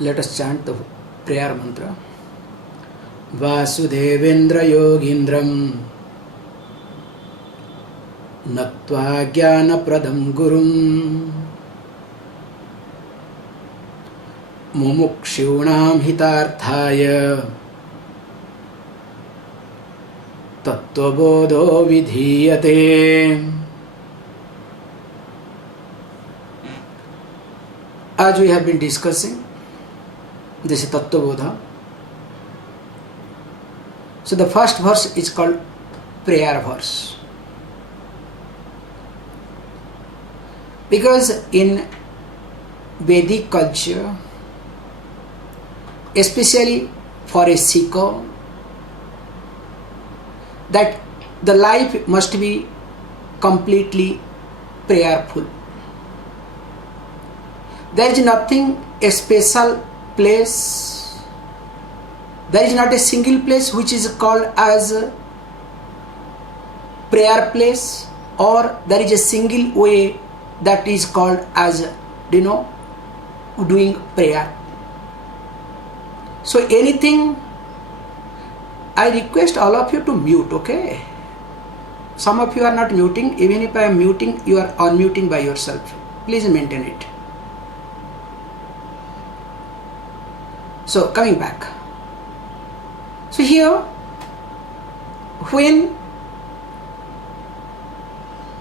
Let us chant the prayer mantra. Vasudevendra Yogindram Nattva Jnana Pradam Gurum Mumukshunam Hitarthaya Tattva Bodho Vidhiyate. As we have been discussing, this is Tattva Bodha. So the first verse is called prayer verse. Because in Vedic culture, especially for a seeker, that the life must be completely prayerful. There is nothing a special place. There is not a single place which is called as a prayer place, or there is a single way that is called as, doing prayer. So anything, I request all of you to mute, okay? Some of you are not muting. Even if I am muting, you are unmuting by yourself. Please maintain it. So coming back. So here, when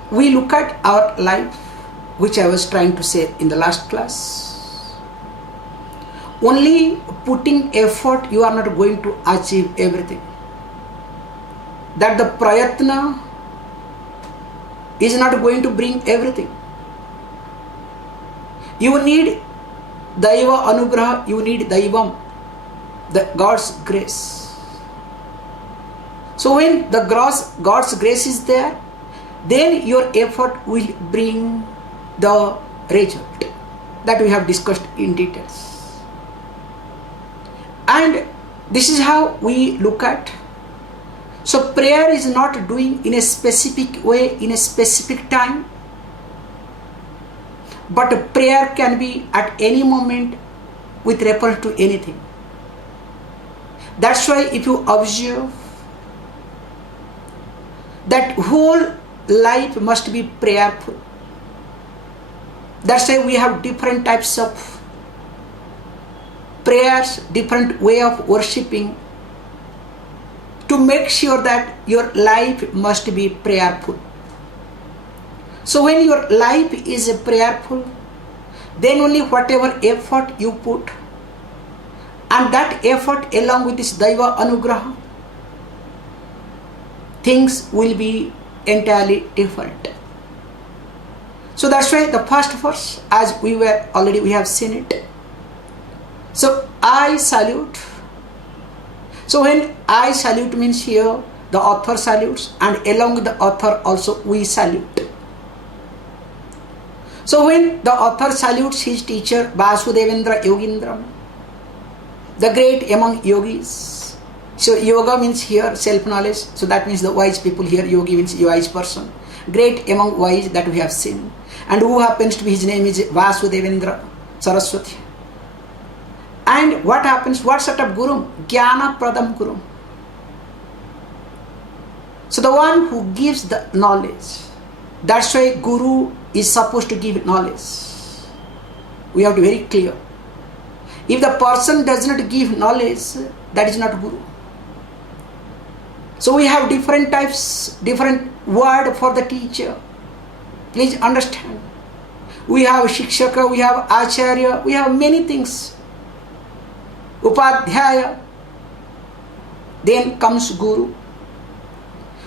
we look at our life, which I was trying to say in the last class, only putting effort, you are not going to achieve everything. That the prayatna is not going to bring everything. You need Daiva Anugraha, you need Daivam, the God's grace. So when the God's grace is there, then your effort will bring the result that we have discussed in details. And this is how we look at. So prayer is not doing in a specific way, in a specific time, but prayer can be at any moment with reference to anything. That's why if you observe, that whole life must be prayerful. That's why we have different types of prayers, different way of worshipping, to make sure that your life must be prayerful. So when your life is prayerful, then only whatever effort you put, and that effort along with this Daiva Anugraha, things will be entirely different. So that's why the first verse, as we have seen it. So I salute. So when I salute means here the author salutes, and along with the author also we salute. So when the author salutes his teacher Vasudevendra Yogindram, the great among yogis. So yoga means here self-knowledge. So that means the wise people here. Yogi means wise person. Great among wise that we have seen. And who happens to be, his name is Vasudevendra Saraswati. And what happens? What sort of Guru? Jnana Pradam Guru. So the one who gives the knowledge. That's why Guru is supposed to give knowledge. We have to be very clear. If the person does not give knowledge, that is not Guru. So we have different types, different word for the teacher. Please understand. We have Shikshaka, we have Acharya, we have many things. Upadhyaya. Then comes Guru.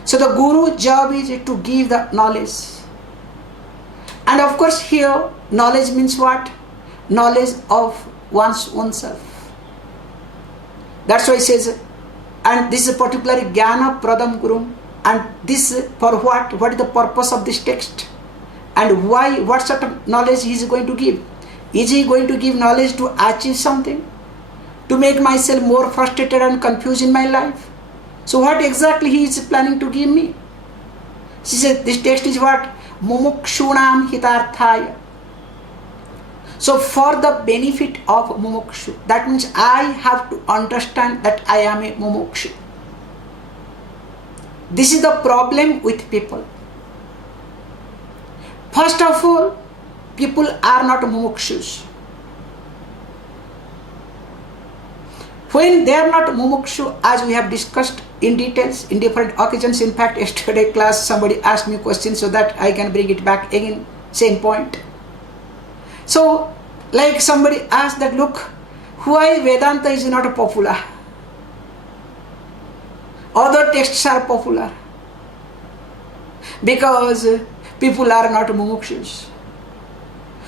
So the Guru's job is to give the knowledge. And of course here, knowledge means what? Knowledge of one's own self. That's why it says, and this is particularly Jnana Pradam Guru. And this for what? What is the purpose of this text? And why? What sort of knowledge he is going to give? Is he going to give knowledge to achieve something? To make myself more frustrated and confused in my life? So what exactly he is planning to give me? She said this text is what? Mumukshunam hitarthaya. So for the benefit of mumukshu, that means I have to understand that I am a mumukshu. This is the problem with people. First of all, people are not mumukshus. When they are not mumukshu, as we have discussed in details in different occasions, in fact yesterday class somebody asked me a question so that I can bring it back again, same point. So like somebody asked that, look, why Vedanta is not popular? Other texts are popular. Because people are not mumukshus.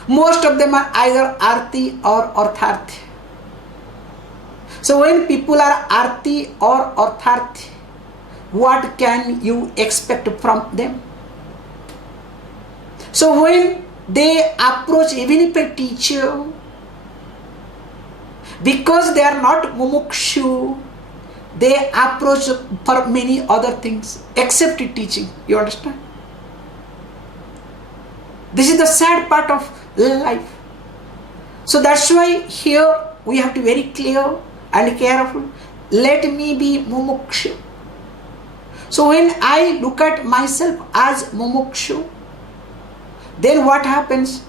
Most of them are either arti or artharthi. So when people are arti or artharthi, what can you expect from them? So when they approach even if a teacher, because they are not mumukshu, they approach for many other things except teaching. You understand? This is the sad part of life. So that's why here we have to be very clear and careful. Let me be mumukshu. So when I look at myself as mumukshu, then what happens?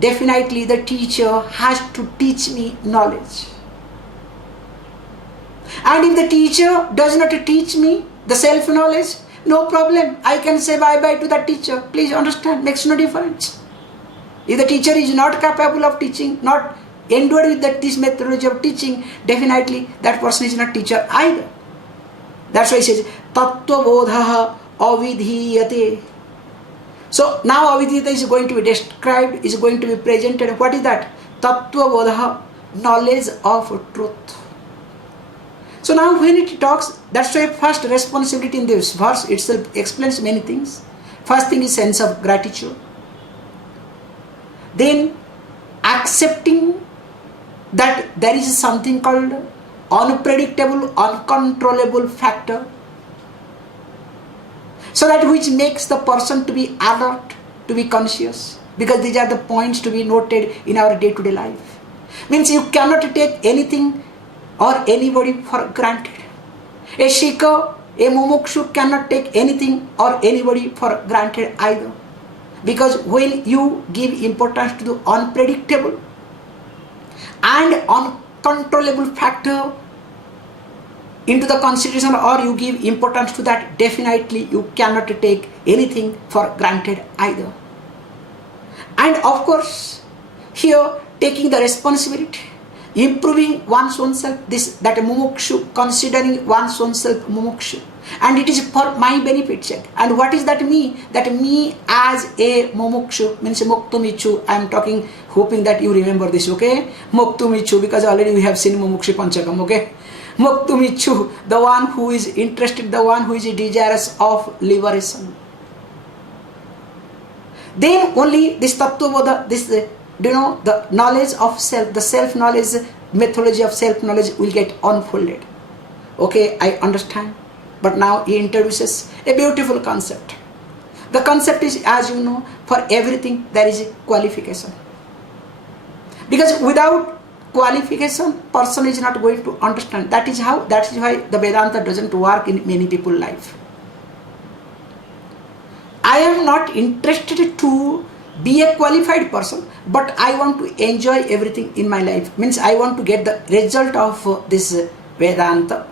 Definitely the teacher has to teach me knowledge. And if the teacher does not teach me the self-knowledge, no problem. I can say bye-bye to the teacher. Please understand, makes no difference. If the teacher is not capable of teaching, not endowed with this methodology of teaching, definitely that person is not teacher either. That's why he says, Tattva Bodha avidhiyate. So now avidhiyate is going to be described, is going to be presented. What is that? Tattva Bodha, knowledge of truth. So now when it talks, that's why first responsibility in this verse itself explains many things. First thing is sense of gratitude. Then accepting that there is something called unpredictable, uncontrollable factor. So that which makes the person to be alert, to be conscious. Because these are the points to be noted in our day-to-day life. Means you cannot take anything or anybody for granted. A seeker, a mumukshu cannot take anything or anybody for granted either. Because when you give importance to the unpredictable and uncontrollable factor into the consideration, or you give importance to that, definitely you cannot take anything for granted either. And of course, here taking the responsibility, improving one's own self, that mumukshu, considering one's own self mumukshu, and it is for my benefit check. And what is that me? That me as a mumukshu means muktumichu. I am talking, hoping that you remember this, okay? Muktumichu, because already we have seen mumukshu panchakam, okay? Muktumichu, the one who is interested, the one who is desirous of liberation. Then only this Tattva Bodha, this the knowledge of self, the self-knowledge, methodology of self-knowledge will get unfolded. Okay, I understand. But now he introduces a beautiful concept. The concept is, as you know, for everything there is a qualification. Because without qualification, person is not going to understand. That is why the Vedanta doesn't work in many people's life. I am not interested to be a qualified person, but I want to enjoy everything in my life. Means I want to get the result of this Vedanta.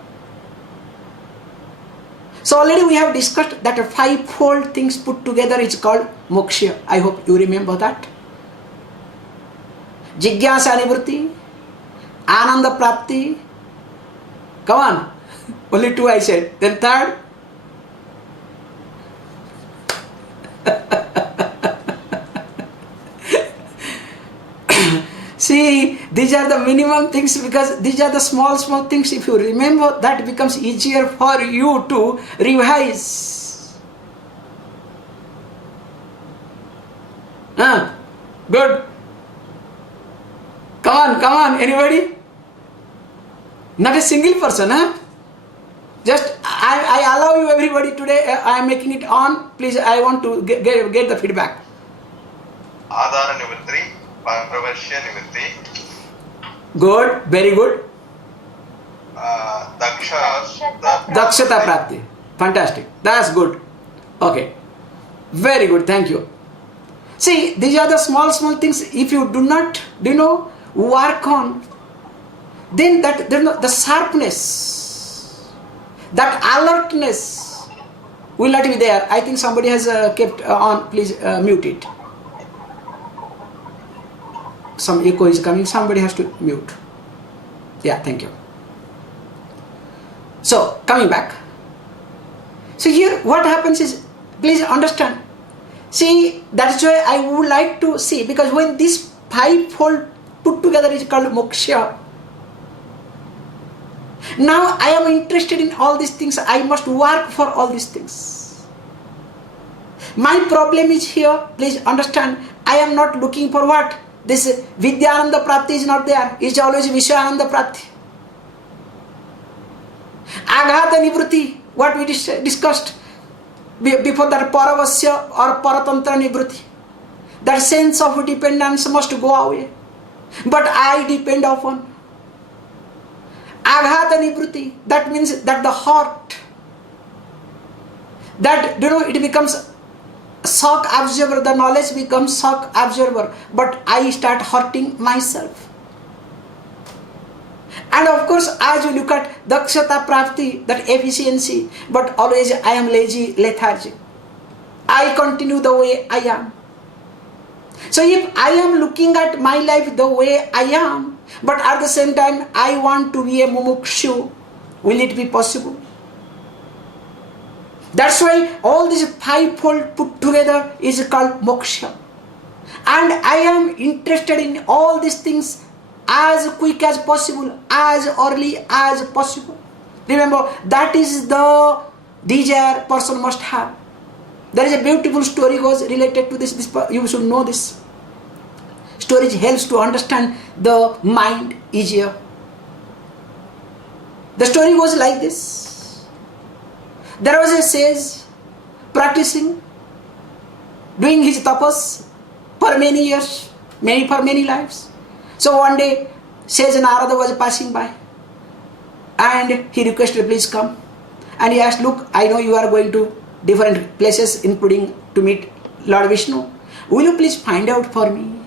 So already we have discussed that 5-fold things put together is called moksha. I hope you remember that. Jigyasa nivritti, Ananda prapti. Come on. Only 2 I said. Then third. See, these are the minimum things, because these are the small things. If you remember, that becomes easier for you to revise. Good. Come on, anybody? Not a single person, Just, I allow you everybody today, I am making it on. Please, I want to get the feedback. Adhara nivritti, Paravashya Nivritti. Good, very good. Dakshata Prapti. Fantastic. That's good. Okay. Very good. Thank you. See, these are the small things. If you do not, work on, then the sharpness, that alertness will not be there. I think somebody has kept on. Please mute it. Some echo is coming. Somebody has to mute. Yeah, thank you. So, coming back. So here what happens is, please understand. See, that's why I would like to see, because when this fivefold put together is called moksha. Now I am interested in all these things. I must work for all these things. My problem is here, please understand, I am not looking for what? This Vidyananda Prapti is not there. It's always Vishwananda Prapti. Aghata Nivritti, what we discussed before, that Paravasya or Paratantra Nivritti. That sense of dependence must go away. But I depend upon. Aghata Nivritti, that means that the heart, that it becomes shock absorber, the knowledge becomes shock absorber, but I start hurting myself. And of course, as you look at Dakshata Prapti, that efficiency, but always I am lazy, lethargic. I continue the way I am. So if I am looking at my life the way I am, but at the same time I want to be a mumukshu, will it be possible? That's why all this fivefold put together is called moksha. And I am interested in all these things as quick as possible, as early as possible. Remember, that is the desire person must have. There is a beautiful story goes related to this. You should know this. Story helps to understand the mind easier. The story goes like this. There was a sage practicing, doing his tapas for many years, for many lives. So one day, sage Ananda was passing by and he requested, please come. And he asked, look, I know you are going to different places, including to meet Lord Vishnu. Will you please find out for me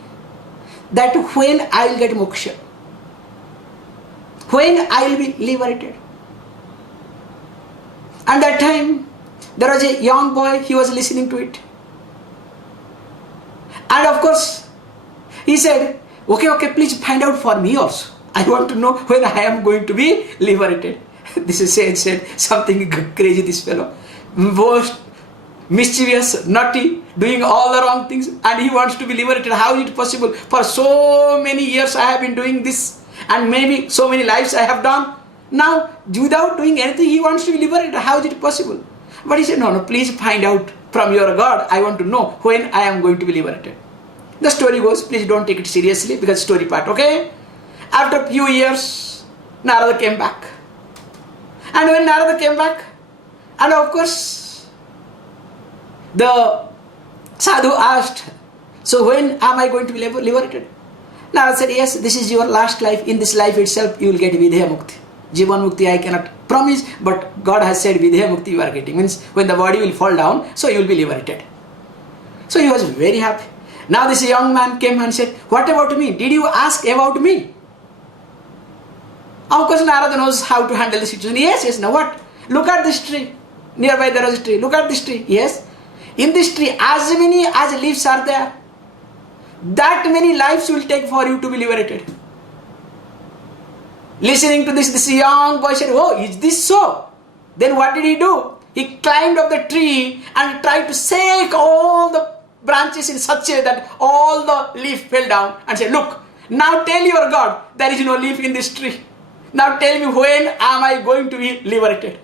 that when I will get moksha, when I will be liberated? And that time, there was a young boy, he was listening to it. And of course, he said, okay, please find out for me also. I want to know when I am going to be liberated. This is said something crazy, this fellow. Most mischievous, naughty, doing all the wrong things, and he wants to be liberated. How is it possible? For so many years I have been doing this, and maybe so many lives I have done. Now, without doing anything, he wants to be liberated. How is it possible? But he said, no, please find out from your God. I want to know when I am going to be liberated. The story goes, please don't take it seriously because story part, okay? After a few years, Narada came back. And when Narada came back, and of course, the sadhu asked, so when am I going to be liberated? Narada said, yes, this is your last life. In this life itself, you will get Vidya Mukti. Jivan Mukti I cannot promise, but God has said Vidya Mukti you are getting. Means when the body will fall down, so you will be liberated. So he was very happy. Now this young man came and said, what about me? Did you ask about me? Of course Narada knows how to handle the situation. Yes, now what? Look at this tree. Nearby there was a tree. Look at this tree. Yes. In this tree, as many as leaves are there, that many lives will take for you to be liberated. Listening to this young boy said, oh, is this so? Then what did he do? He climbed up the tree and tried to shake all the branches in such a way that all the leaf fell down and said, look, now tell your God, there is no leaf in this tree. Now tell me, when am I going to be liberated?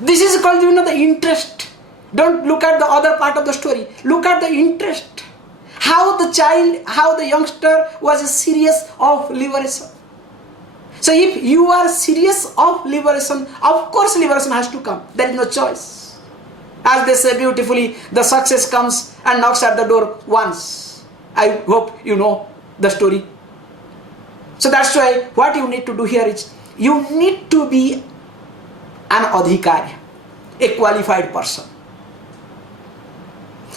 This is called, the interest. Don't look at the other part of the story. Look at the interest. How the child, how the youngster was serious of liberation. So if you are serious of liberation, of course liberation has to come. There is no choice. As they say beautifully, the success comes and knocks at the door once. I hope you know the story. So that's why what you need to do here is, you need to be an adhikari, a qualified person.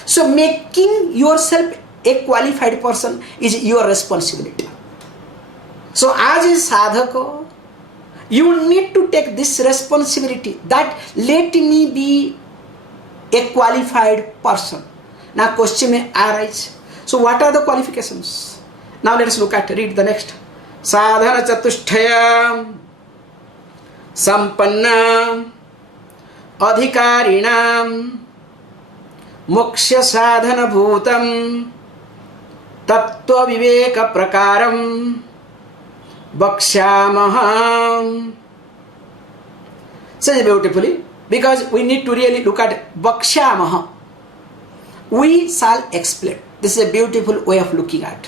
So making yourself a qualified person is your responsibility. So as a sadhaka, you need to take this responsibility that let me be a qualified person. Now question may arise. So what are the qualifications? Now let us read the next. Sadhana chatusthaya sampanna adhikarinam moksha sadhana bhutam tattva viveka prakaram Bhakshamaham. Says beautifully, because we need to really look at Bhakshamaham. We shall explain. This is a beautiful way of looking at.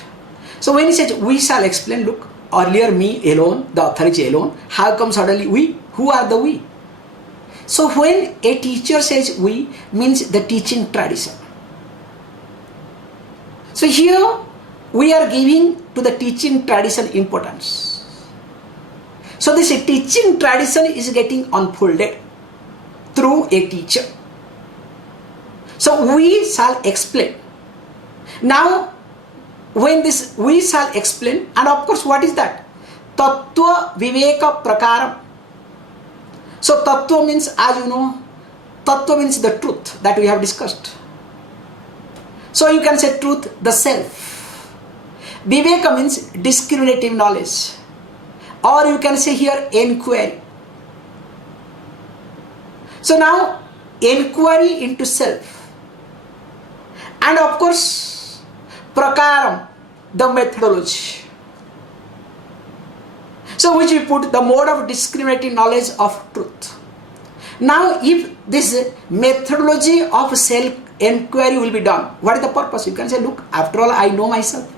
So when he says we shall explain, look, earlier me alone, the authority alone, how come suddenly we? Who are the we? So when a teacher says we, means the teaching tradition. So here we are giving to the teaching tradition importance. So this teaching tradition is getting unfolded through a teacher. So we shall explain. Now when this we shall explain, and of course what is that? Tattva viveka prakaram. So tattva means, as you know, tattva means the truth that we have discussed. So you can say truth, the self. Viveka means discriminative knowledge. Or you can say here inquiry. So now inquiry into self. And of course prakaram, the methodology. So which we put the mode of discriminating knowledge of truth. Now if this methodology of self-inquiry will be done, what is the purpose? You can say, look, after all I know myself.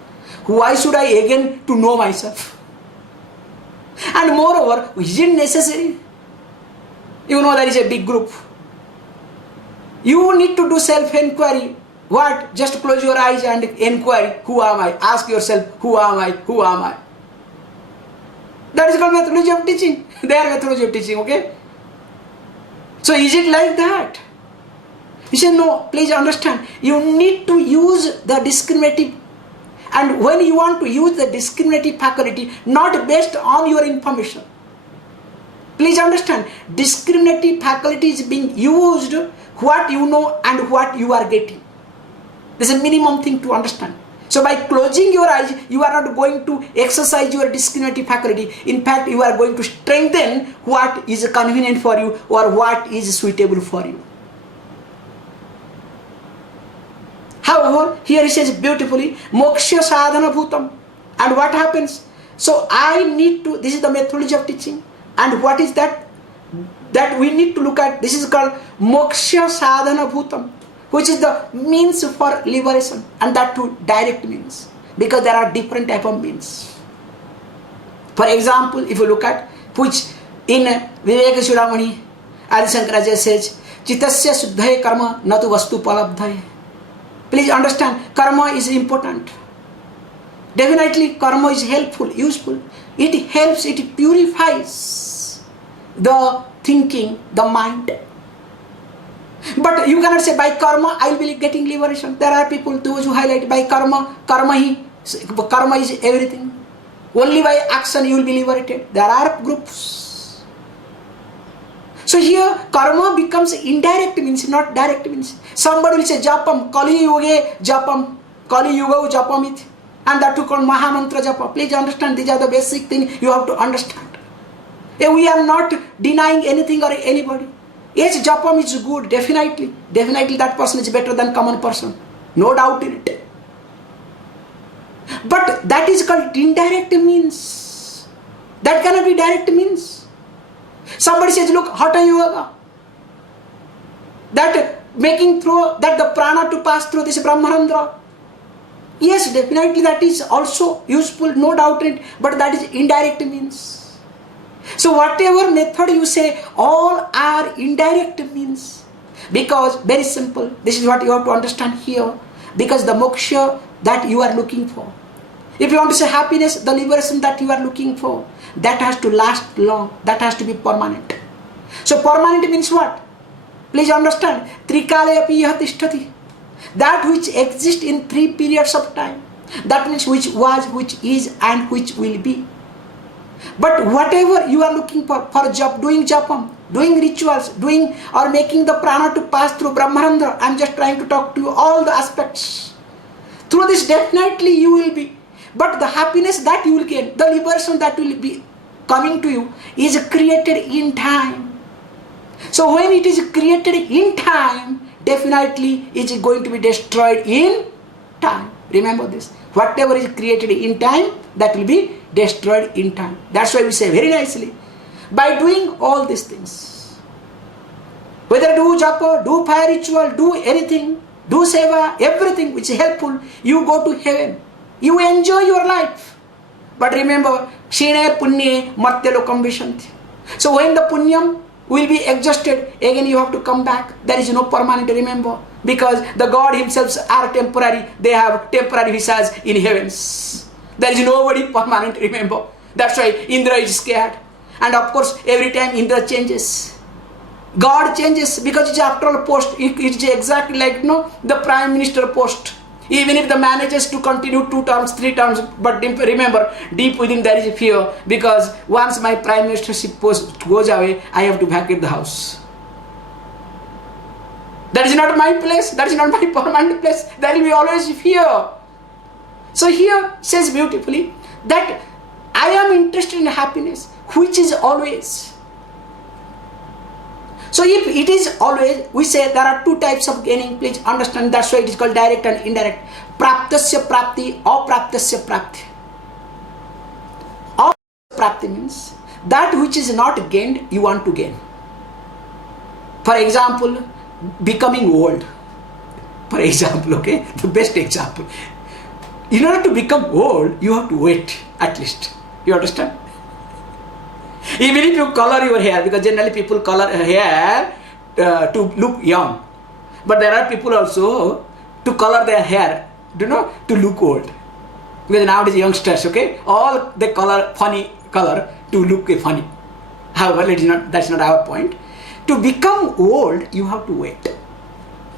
Why should I again to know myself? And moreover, is it necessary? You know there is a big group. You need to do self-inquiry. What? Just close your eyes and inquire, who am I? Ask yourself, who am I? Who am I? That is called methodology of teaching. Their methodology of teaching, okay? So is it like that? You say, no, please understand. You need to use the discriminative. And when you want to use the discriminative faculty, not based on your information. Please understand, discriminative faculty is being used what you know and what you are getting. This is a minimum thing to understand. So by closing your eyes, you are not going to exercise your discriminative faculty. In fact, you are going to strengthen what is convenient for you or what is suitable for you. However, here he says beautifully, moksha sadhana bhutam. And what happens? So I need to, this is the methodology of teaching. And what is that? That we need to look at, this is called moksha sadhana bhutam, which is the means for liberation, and that too direct means, because there are different type of means. For example, if you look at, which in Viveka Sudamani, Adi Shankaracharya says, Chitasya suddhaye karma natu vastu palabdhaye. Please understand, karma is important. Definitely karma is helpful, useful. It helps, it purifies the thinking, the mind. But you cannot say by karma I will be getting liberation. There are people, those who highlight by karma is everything. Only by action you will be liberated. There are groups. So here karma becomes indirect means, not direct means. Somebody will say japam, kali yuge japam, kali yuga japam it. And that too called mahamantra japa. Please understand, these are the basic things you have to understand. We are not denying anything or anybody. Yes, japam is good, definitely. Definitely that person is better than common person. No doubt in it. But that is called indirect means. That cannot be direct means. Somebody says, look, hatha yoga. That making through, that the prana to pass through this brahmarandra. Yes, definitely that is also useful, no doubt in it. But that is indirect means. So whatever method you say, all are indirect means. Because, very simple, this is what you have to understand here. Because the moksha that you are looking for. If you want to say happiness, the liberation that you are looking for, that has to last long, that has to be permanent. So permanent means what? Please understand, trikale api yah tishtati. That which exists in 3 periods of time. That means which was, which is, and which will be. But whatever you are looking for job, doing japam, doing rituals, doing or making the prana to pass through Brahmarandra, I am just trying to talk to you all the aspects. Through this definitely you will be. But the happiness that you will gain, the liberation that will be coming to you is created in time. So when it is created in time, definitely it is going to be destroyed in time. Remember this. Whatever is created in time, that will be destroyed in time. That's why we say very nicely, by doing all these things, whether do japa, do fire ritual, do anything, do seva, everything which is helpful, you go to heaven. You enjoy your life. But remember, Shine Punye Matya Lokam Vishanti. So when the Punyam will be exhausted, again you have to come back. There is no permanent, remember. Because the God himself are temporary. They have temporary visas in heavens. There is nobody permanent, remember. That's why Indra is scared. And of course, every time Indra changes. God changes because it's after all post. It's exactly like the Prime Minister post. Even if the manages to continue 2 terms, 3 terms, but remember, deep within there is a fear, because once my Prime Ministership post goes away, I have to vacate the house. That is not my place, that is not my permanent place, there will be always fear. So here says beautifully that I am interested in happiness, which is always. So if it is always, we say there are 2 types of gaining, please understand, that's why it is called direct and indirect. Praptasya prapti, apraptasya prapti. Prapti means that which is not gained, you want to gain. For example, becoming old. For example, okay, the best example. In order to become old, you have to wait at least. You understand? Even if you color your hair, because generally people color hair to look young. But there are people also to color their hair, to look old. Because nowadays youngsters, okay, all they color funny color to look funny. However, that's not our point. To become old, you have to wait.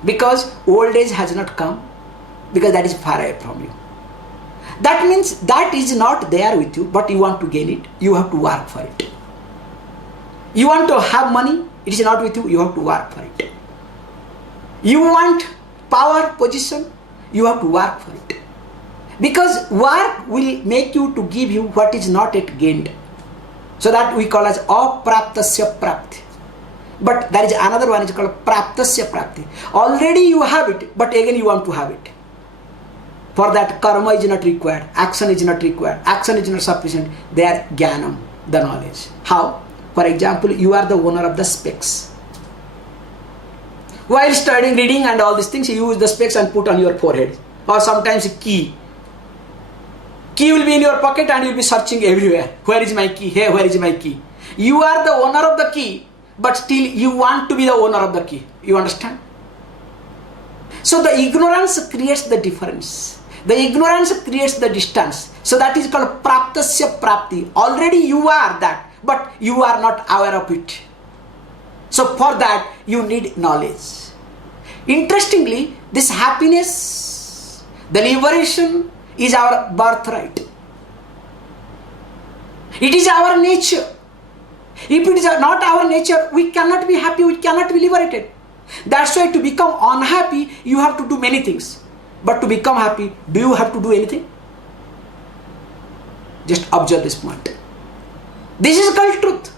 Because old age has not come, because that is far away from you. That means that is not there with you, but you want to gain it, you have to work for it. You want to have money, it is not with you, you have to work for it. You want power, position, you have to work for it. Because work will make you to give you what is not yet gained. So that we call as apraptasya prapti. But there is another one, is called praptasya prapti. Already you have it, but again you want to have it. For that, karma is not required, action is not required, action is not sufficient. They are jnanam, the knowledge. How? For example, you are the owner of the specs. While studying, reading and all these things, you use the specs and put on your forehead. Or sometimes a key. Key will be in your pocket and you will be searching everywhere. Where is my key? Hey, where is my key? You are the owner of the key, but still you want to be the owner of the key. You understand? So the ignorance creates the difference. The ignorance creates the distance. So that is called praptasya prapti. Already you are that, but you are not aware of it. So for that you need knowledge. Interestingly, this happiness, the liberation is our birthright. It is our nature. If it is not our nature, we cannot be happy, we cannot be liberated. That's why to become unhappy, you have to do many things. But to become happy, do you have to do anything? Just observe this point. This is called truth.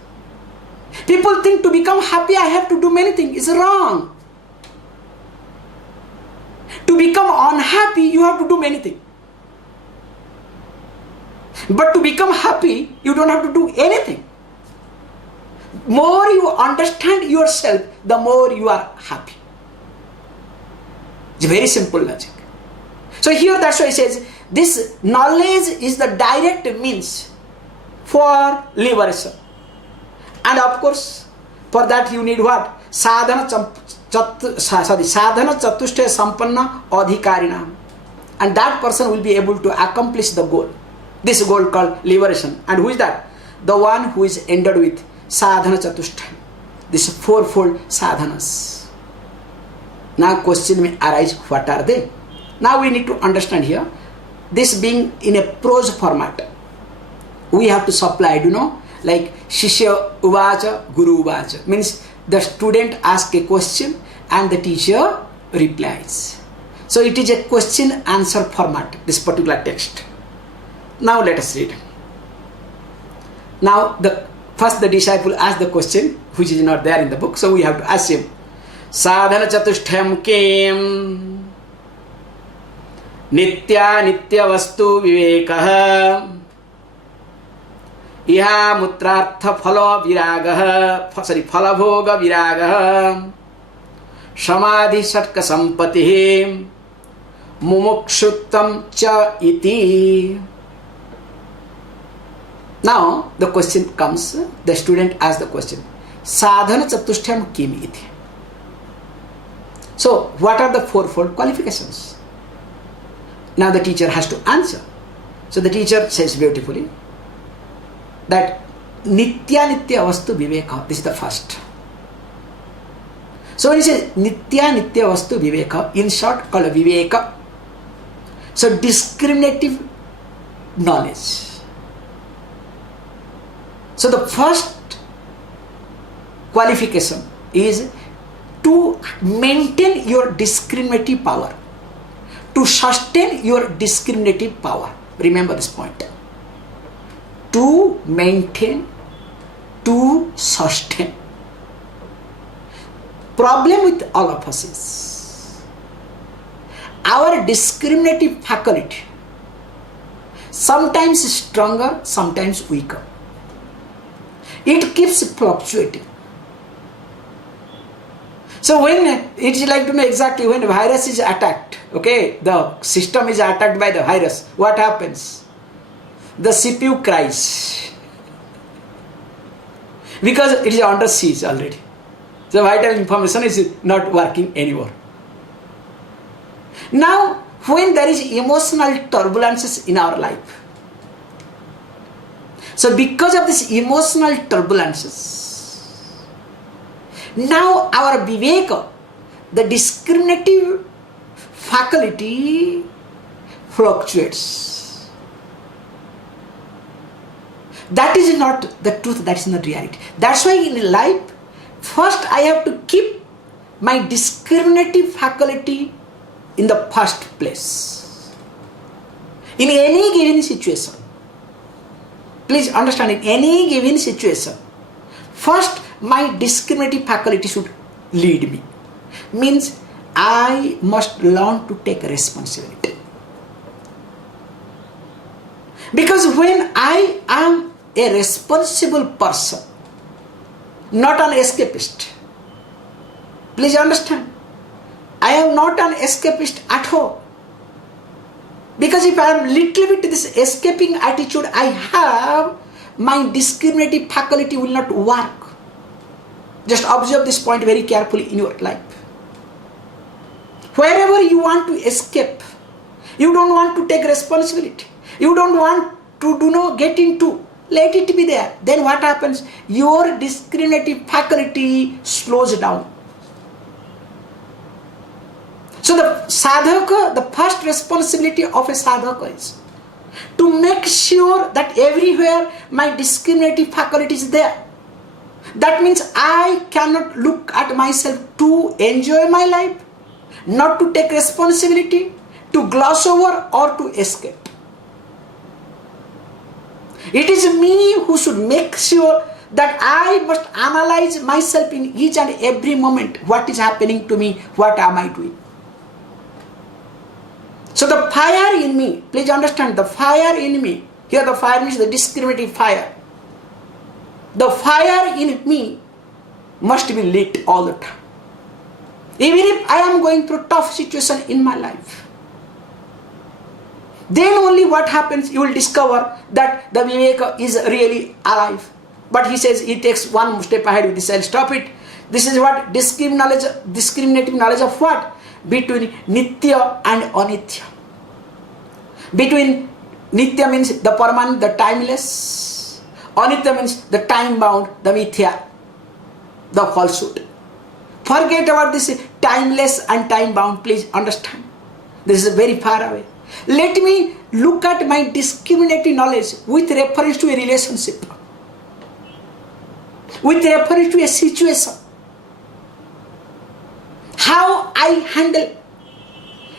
People think to become happy, I have to do many things. It's wrong. To become unhappy, you have to do many things. But to become happy, you don't have to do anything. More you understand yourself, the more you are happy. It's very simple logic. So here that's why it says, this knowledge is the direct means for liberation. And of course, for that you need what? Sadhana chatushtaya sampanna adhikarinam. and that person will be able to accomplish the goal. This goal called liberation. And who is that? The one who is endowed with sadhana chatushtayam. This fourfold sadhanas. Now question may arise, what are they? Now we need to understand here, this being in a prose format, we have to supply, like Shishya Uvacha, Guru Uvacha. Means the student asks a question and the teacher replies. So it is a question answer format, this particular text. Now let us read. Now first the disciple asks the question, which is not there in the book, so we have to ask him. Sadhana chatushtayam kim nitya nitya vastu vivekah iha mutrartha phala viragah phala bhoga viragah samadhi satka sampatihi mumukshuttam cha iti. Now the question comes, the student asks the question, sadhana chatushtayam kim iti. So what are the fourfold qualifications? Now the teacher has to answer. So the teacher says beautifully that nitya nitya vastu viveka, this is the first. So when he says nitya nitya vastu viveka, in short called viveka, so discriminative knowledge. So the first qualification is to maintain your discriminative power, to sustain your discriminative power. Remember this point. To maintain, to sustain. Problem with all of us is our discriminative faculty sometimes stronger, sometimes weaker. It keeps fluctuating. So when it is like exactly when the virus is attacked, okay, the system is attacked by the virus, what happens? The CPU cries because it is under siege already. The vital information is not working anymore. Now, when there is emotional turbulences in our life, so because of this emotional turbulences, now our viveka, the discriminative faculty, fluctuates. That is not the truth, that is not reality. That's why in life, first I have to keep my discriminative faculty in the first place. In any given situation, please understand, in any given situation, first my discriminative faculty should lead me. Means I must learn to take responsibility. Because when I am a responsible person, not an escapist, please understand, I am not an escapist at all. Because if I am little bit this escaping attitude I have, my discriminative faculty will not work. Just observe this point very carefully in your life. Wherever you want to escape, you don't want to take responsibility, you don't want to get into, let it be there. Then what happens? Your discriminative faculty slows down. So the sadhaka, the first responsibility of a sadhaka is to make sure that everywhere my discriminative faculty is there. That means I cannot look at myself to enjoy my life, not to take responsibility, to gloss over or to escape. It is me who should make sure that I must analyze myself in each and every moment. What is happening to me? What am I doing? So the fire in me, please understand, the fire in me, here the fire means the discriminative fire. The fire in me must be lit all the time. Even if I am going through tough situation in my life, then only what happens, you will discover that the Viveka is really alive. But he says he takes one step ahead with this. I'll stop it. This is what discriminative knowledge of what? Between Nitya and Anitya. Between Nitya means the permanent, the timeless. Anitya means the time bound, the mithya, the falsehood. Forget about this timeless and time bound, please understand. This is very far away. Let me look at my discriminating knowledge with reference to a relationship, with reference to a situation. How I handle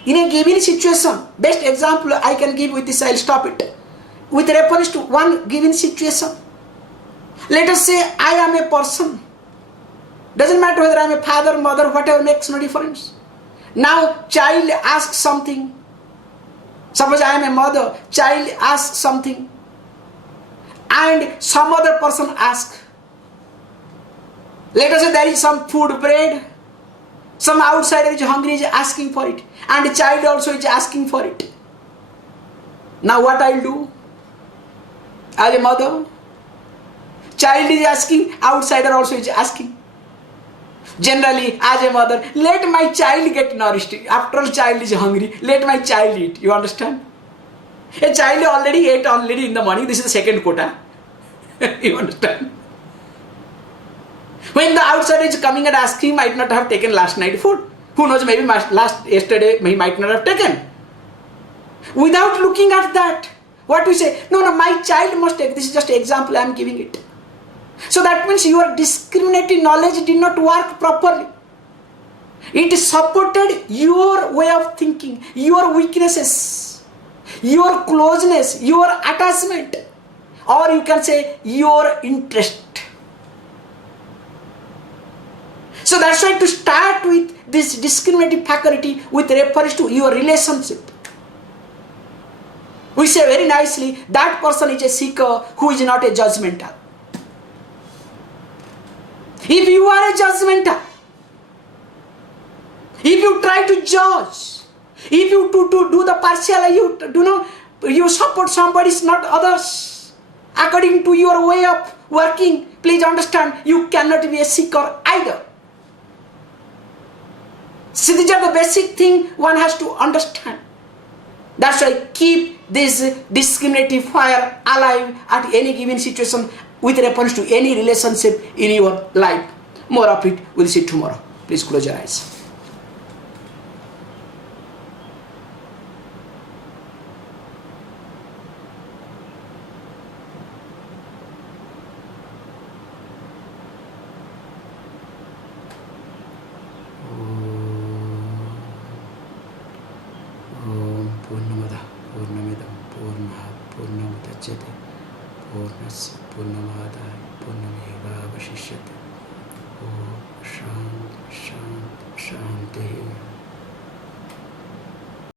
in a given situation. Best example I can give with this, I'll stop it. With reference to one given situation. Let us say I am a person. Doesn't matter whether I am a father, mother, whatever, makes no difference. Now child asks something. Suppose I am a mother, child asks something, and some other person asks. Let us say there is some food, bread. Some outsider is hungry, is asking for it, and the child also is asking for it. Now what I will do? As a mother, child is asking, outsider also is asking. Generally, as a mother, let my child get nourished. After all, child is hungry. Let my child eat. You understand? A child already ate in the morning. This is the second quota. You understand? When the outsider is coming and asking, he might not have taken last night food. Who knows, maybe yesterday he might not have taken. Without looking at that, what we say? No, my child must take. This is just an example I am giving it. So that means your discriminating knowledge did not work properly. It supported your way of thinking, your weaknesses, your closeness, your attachment, or you can say your interest. So that's why to start with this discriminative faculty with reference to your relationship. We say very nicely, that person is a seeker who is not a judgmental. If you are a judgmental, if you try to judge, if you do the partial, you support somebody, not others, according to your way of working, please understand, you cannot be a seeker either. So these are the basic thing one has to understand. That's why keep this discriminative fire alive at any given situation with reference to any relationship in your life. More of it we'll see tomorrow. Please close your eyes. पूर्णस्य पूर्णमादाय पूर्णमेवावशिष्यते। ओम शांति शांति शांति।